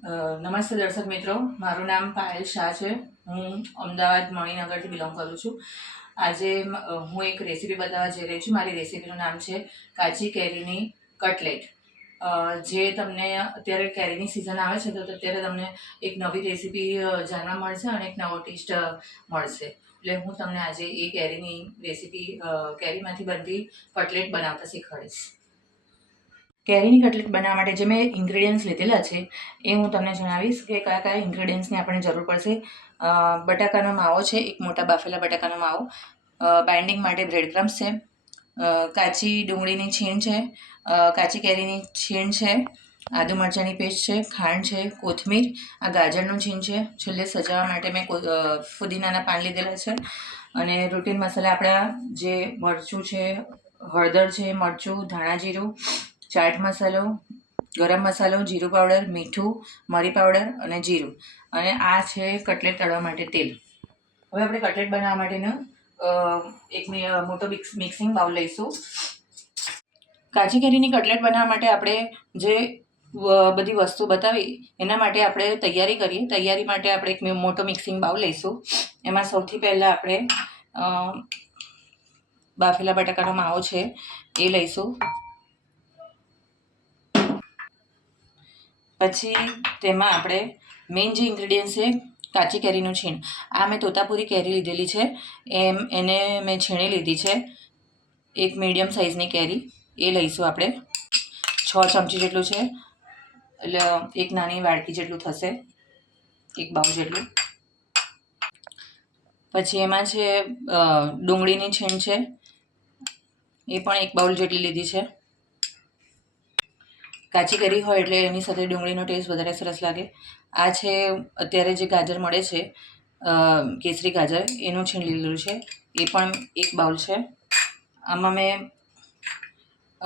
નમસ્તે દર્શક મિત્રો. મારું નામ પાયલ શાહ છે. હું અમદાવાદ મણિનગરથી બિલોંગ કરું છું. આજે હું એક રેસીપી બતાવવા જઈ રહી છું. મારી રેસીપીનું નામ છે કાચી કેરીની કટલેટ. જે તમને અત્યારે કેરીની સિઝન આવે છે, તો અત્યારે તમને એક નવી રેસીપી જાણવા મળશે અને એક નવો ટેસ્ટ મળશે. એટલે હું તમને આજે એ કેરીની રેસીપી કેરીમાંથી બનતી કટલેટ બનાવતા શીખવાડીશ. કેરીની કટલેટ બનાવવા માટે જે મેં ઇન્ગ્રેડિયન્ટ્સ લીધેલા છે, એ હું તમને જણાવીશ કે કયા કયા ઇન્ગ્રેડિયન્ટ્સની આપણને જરૂર પડશે. બટાકાનો માવો છે, એક મોટા બાફેલા બટાકાનો માવો. બાઇન્ડિંગ માટે બ્રેડ ક્રમ્સ છે કાચી ડુંગળીની છીણ છે. કાચી કેરીની છીણ છે. આદુ મરચાંની પેસ્ટ છે, ખાંડ છે, કોથમીર. આ ગાજરનું છીણ છે. છેલ્લે સજાવવા માટે મેં ફુદીનાના પાન લીધેલા છે. અને રૂટીન મસાલા આપણા જે મરચું છે, હળદર છે, મરચું, ધાણા જીરું ચાટ મસાલો, ગરમ મસાલો, જીરું પાવડર મીઠું, મરી પાવડર અને જીરું. અને આ છે કટલેટ તળવા માટે તેલ. હવે આપણે કટલેટ બનાવવા માટેનો એક મોટો મિક્સ, મિક્સિંગ બાઉલ લઈશું. કાચી કેરીની કટલેટ બનાવવા માટે આપણે જે બધી વસ્તુ બતાવી, એના માટે આપણે તૈયારી કરીએ. તૈયારી માટે આપણે એક મોટો મિક્સિંગ બાઉલ લઈશું. એમાં સૌથી પહેલાં આપણે બાફેલા બટાકાનો માવો છે, એ લઈશું. પછી તેમાં આપણે મેઇન જે ઇન્ગ્રીડિયન્ટ છે, કાચી કેરીનું છીણ. આ મેં તોતાપુરી કેરી લીધેલી છે. એમ, એને મેં છીણી લીધી છે. એક મીડિયમ સાઇઝની કેરી. એ લઈશું આપણે. છ ચમચી જેટલું છે. એટલે એક નાની વાડકી જેટલું થશે. એક બાઉલ જેટલું. પછી એમાં છે ડુંગળીની છીણ છે. એ પણ એક બાઉલ જેટલી લીધી છે. કાચી કરી હોય એટલે એની સાથે ડુંગળીનો ટેસ્ટ વધારે સરસ લાગે. આ છે અત્યારે જે ગાજર મળે છે કેસરી ગાજર, એનું છીણ લીધેલું છે. એ પણ એક બાઉલ છે. આમાં મેં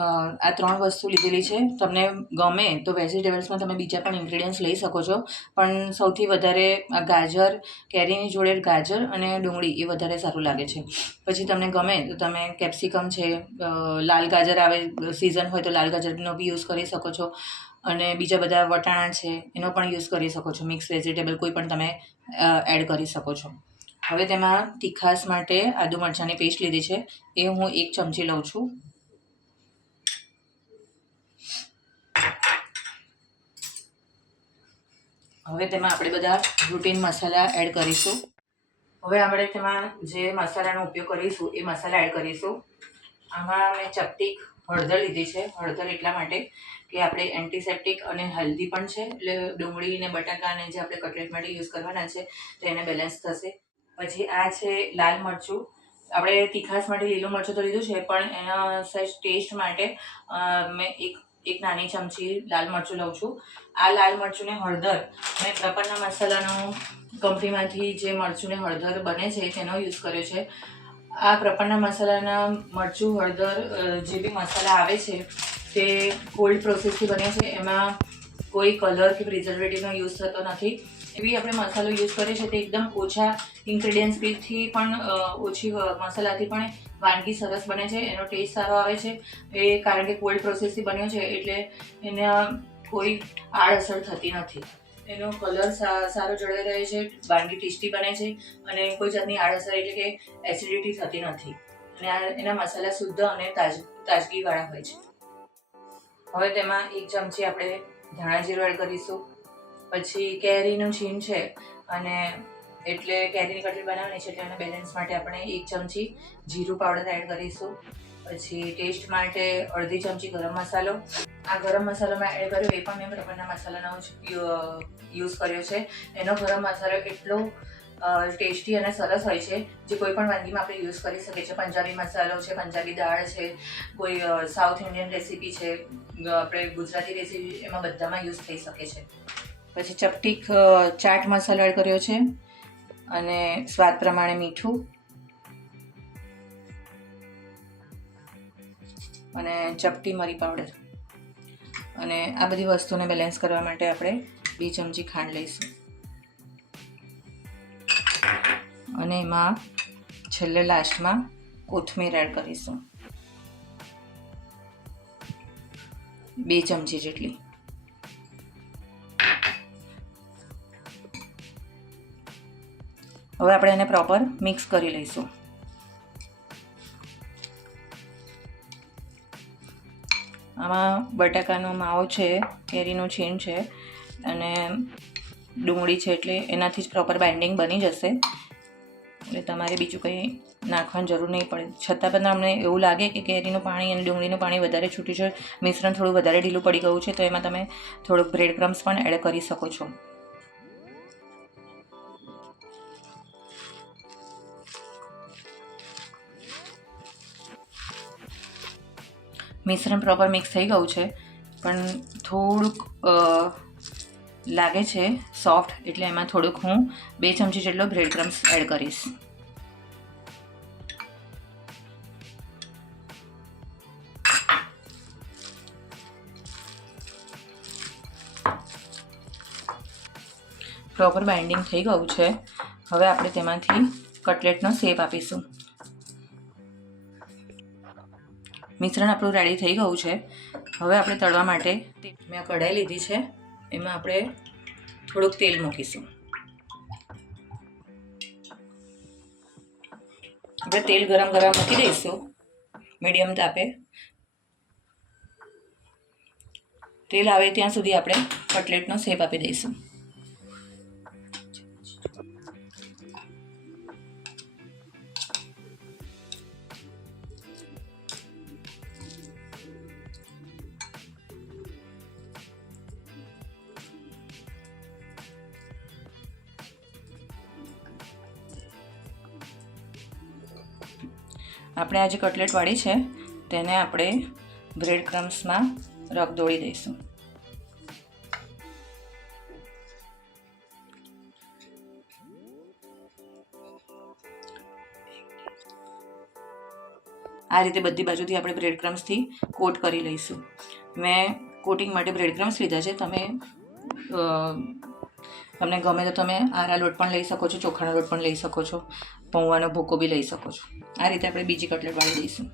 આ ત્રણ વસ્તુ લીધેલી છે. તમને ગમે તો વેજીટેબલ્સમાં તમે બીજા પણ ઇન્ગ્રીડિયન્ટ્સ લઈ શકો છો. પણ સૌથી વધારે આ ગાજર, કેરીની જોડે ગાજર અને ડુંગળી એ વધારે સારું લાગે છે. પછી તમને ગમે તો તમે કેપ્સિકમ છે લાલ ગાજર આવે સિઝન હોય તો લાલ ગાજરનો બી યુઝ કરી શકો છો. અને બીજા બધા વટાણા છે એનો પણ યુઝ કરી શકો છો. મિક્સ વેજીટેબલ કોઈ પણ તમે એડ કરી શકો છો. હવે તેમાં તીખાસ માટે આદુ મરચાંની પેસ્ટ લીધી છે. એ હું એક ચમચી લઉં છું. હવે તેમાં આપણે બધા રૂટીન મસાલા એડ કરીશું. હવે આપણે તેમાં જે મસાલાનો ઉપયોગ કરીશું, એ મસાલા એડ કરીશું. આમાં મેં ચપટીક, હળદર લીધી છે. હળદર એટલા માટે કે આપણે એન્ટીસેપ્ટિક અને હેલ્ધી પણ છે. એટલે ડુંગળી ને બટાકાને જે આપણે કટલેટ માટે યુઝ કરવાના છે, તો એને બેલેન્સ થશે. પછી આ છે લાલ મરચું. આપણે તીખાસ માટે લીલું મરચું તો લીધું છે, પણ એના સહેજ ટેસ્ટ માટે મેં એક એક નાની ચમચી લાલ મરચું લઉં છું. આ લાલ મરચું હળદર, મેં પ્રપરના મસાલાનો કંપનીમાંથી જે મરચું હળદર બને છે, તેનો યુઝ કર્યો છે. આ પ્રપરના મસાલાના મરચું, હળદર જે બી મસાલા આવે છે, તે કોલ્ડ પ્રોસેસથી બને છે. એમાં કોઈ કલર કે પ્રિઝર્વેટિવનો યુઝ થતો નથી. એવી આપણે મસાલો યુઝ કરીએ છીએ તે એકદમ ઓછા ઇન્ગ્રીડિયન્ટ્સથી પણ ઓછી મસાલાથી પણ વાનગી સરસ બને છે, એનો ટેસ્ટ સારો આવે છે. એ કારણ કે કોલ્ડ પ્રોસેસથી બન્યો છે, એટલે એના કોઈ આડઅસર થતી નથી. એનો કલર સારો જળવાઈ રહે છે, વાનગી ટેસ્ટી બને છે અને કોઈ જાતની આડઅસર એટલે કે એસિડિટી થતી નથી. અને આ, એના મસાલા શુદ્ધ અને તાજ, તાજગીવાળા હોય છે. હવે તેમાં એક ચમચી આપણે ધાણા જીરું એડ કરીશું. પછી કેરીનું છીણ છે અને એટલે કેરીની કટલી બનાવવાની છે એટલે એના બેલેન્સ માટે આપણે એક ચમચી જીરું પાવડર એડ કરીશું. પછી ટેસ્ટ માટે અડધી ચમચી ગરમ મસાલો. આ ગરમ મસાલો મેં એડ કર્યો એ પણ મેં પ્રકારના મસાલાનો જ યુઝ કર્યો છે. એનો ગરમ મસાલો એટલો ટેસ્ટી અને સરસ હોય છે. જે કોઈ પણ વાનગીમાં આપણે યુઝ કરી શકીએ છીએ. પંજાબી મસાલો છે, પંજાબી દાળ છે, કોઈ સાઉથ ઇન્ડિયન રેસીપી છે આપણે ગુજરાતી રેસીપી એમાં બધામાં યુઝ થઈ શકે છે. પછી ચપટીક ચાટ મસાલો એડ કર્યો છે અને સ્વાદ પ્રમાણે મીઠું. અને ચપટી મરી પાવડર અને આ બધી વસ્તુને બેલેન્સ કરવા માટે આપણે બે ચમચી ખાંડ લઈશું. અને એમાં છેલ્લે લાસ્ટમાં કોથમીર એડ કરીશું. બે ચમચી જેટલી. હવે આપણે એને પ્રોપર મિક્સ કરી લઈશું. આમાં બટાકાનો માવો છે, કેરીનું છીણ છે, અને ડુંગળી છે એટલે એનાથી જ પ્રોપર બાઇન્ડિંગ બની જશે. એટલે તમારે બીજું કંઈ નાખવાની જરૂર નહીં પડે. છતાં પણ તમને એવું લાગે કે કેરીનું પાણી અને ડુંગળીનું પાણી વધારે છૂટ્યું છે, મિશ્રણ થોડું વધારે ઢીલું પડી ગયું છે, તો એમાં તમે થોડુંક બ્રેડ ક્રમ્સ પણ એડ કરી શકો છો. મિશ્રણ પ્રોપર મિક્સ થઈ ગયું છે, પણ થોડુંક લાગે છે સોફ્ટ એટલે એમાં થોડુંક હું બે ચમચી જેટલો બ્રેડ ક્રમ્સ એડ કરીશ. પ્રોપર બાઇન્ડિંગ થઈ ગયું છે. હવે આપણે તેમાંથી કટલેટનો શેપ આપીશું. મિશ્રણ આપણું રેડી થઈ ગયું છે. હવે આપણે તળવા માટે મેં કઢાઈ લીધી છે. એમાં આપણે થોડુંક તેલ મૂકીશું. આપણે તેલ ગરમ કરવા મૂકી દઈશું. મીડિયમ તાપે. તેલ આવે ત્યાં સુધી આપણે કટલેટનો શેપ આપી દઈશું. આપણે આ જે કટલેટ વાળી છે, તેને આપણે બ્રેડ ક્રમ્સમાં રગદોળી દઈશું. આ રીતે બધી બાજુથી આપણે બ્રેડ ક્રમ્સથી કોટ કરી લઈશું. મેં કોટિંગ માટે બ્રેડ ક્રમ્સ લીધા છે. તમે તમને ગમે તો તમે આરા લોટ પણ લઈ શકો છો, ચોખાનો લોટ પણ લઈ શકો છો પૌવાનો ભૂકો બી લઈ શકો છો. આ રીતે આપણે બીજી કટલેટ વાળી દઈશું.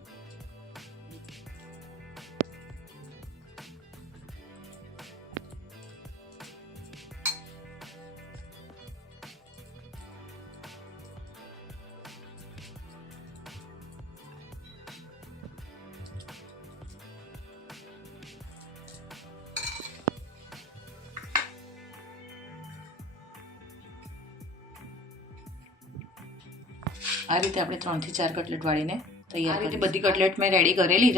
આ રીતે આપણે ત્રણથી ચાર કટલેટ વાળીને તૈયાર રીતે બધી કટલેટ મેં રેડી કરેલી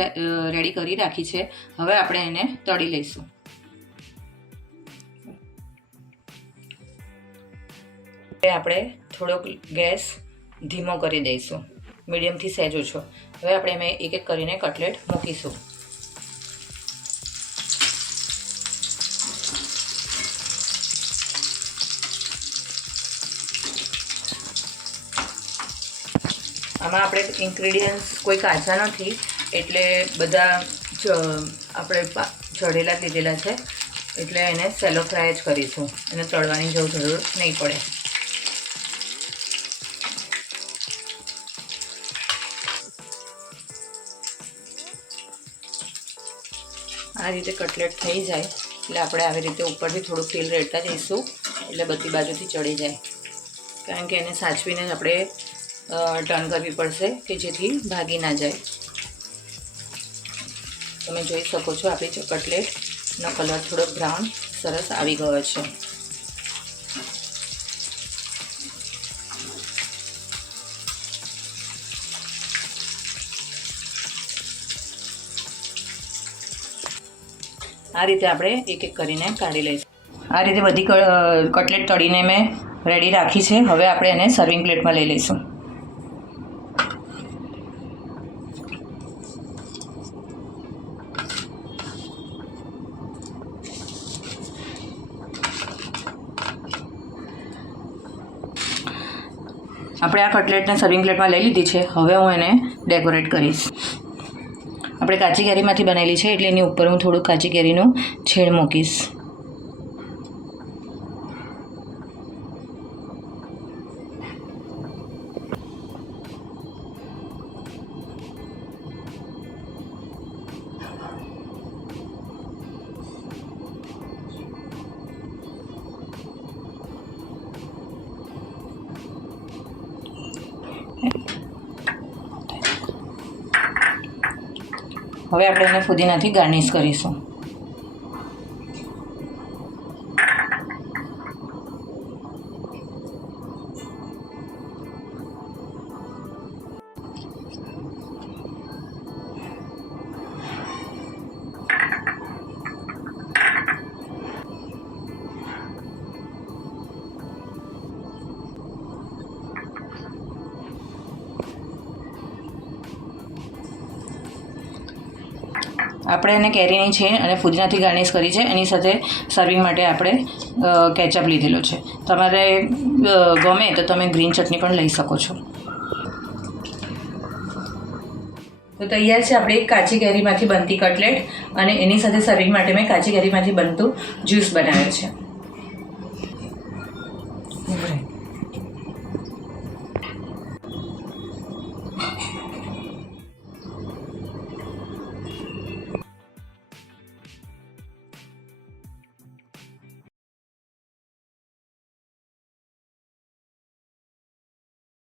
રેડી કરી રાખી છે. હવે આપણે એને તળી લઈશું. આપણે થોડોક ગેસ ધીમો કરી દઈશું. મીડિયમથી સહેજ ઓછો હવે આપણે એમાં એક એક કરીને કટલેટ મૂકીશું. આમાં આપણે ઇન્ગ્રીડિયન્ટ્સ કોઈ કાચા નથી, એટલે બધા આપણે ચડેલા લીધેલા છે, એટલે એને સેલો ફ્રાય જ કરીશું. એને તળવાની જરૂર જરૂર નહીં પડે. આ રીતે કટલેટ થઈ જાય, એટલે આપણે આવી રીતે ઉપરથી થોડુંક તેલ રેડતા જઈશું, એટલે બધી બાજુથી ચડી જાય. કારણ કે એને સાચવીને જ આપણે ટર્ન કરવી પડશે કે જેથી ભાગી ના જાય. તમે જોઈ શકો છો આપણી કટલેટનો કલર થોડો બ્રાઉન, સરસ આવી ગયો છે. આ રીતે આપણે એક એક કરીને કાઢી લઈશું. આ રીતે બધી કટલેટ તળીને મેં રેડી રાખી છે. હવે આપણે એને સર્વિંગ પ્લેટમાં લઈ લઈશું. આપણે આ કટલેટને સર્વિંગ પ્લેટમાં લઈ લીધી છે. હવે હું એને ડેકોરેટ કરીશ. આપણે કાચી કેરીમાંથી બનેલી છે, એટલે એની ઉપર હું થોડું કાચી કેરીનું છેડ મૂકીશ. હવે આપણે એને ફુદીનાથી ગાર્નિશ કરીશું. આપણે એને કેરીની છે અને ફુદીનાથી ગાર્નિશ કરી છે. એની સાથે સર્વિંગ માટે આપણે કેચઅપ લીધેલો છે. તમારે ગમે તો તમે ગ્રીન ચટણી પણ લઈ શકો છો. તો તૈયાર છે આપણી કાચી કેરીમાંથી બનતી કટલેટ અને એની સાથે સર્વિંગ માટે મેં કાચી કેરીમાંથી બનતું જ્યુસ બનાવ્યો છે.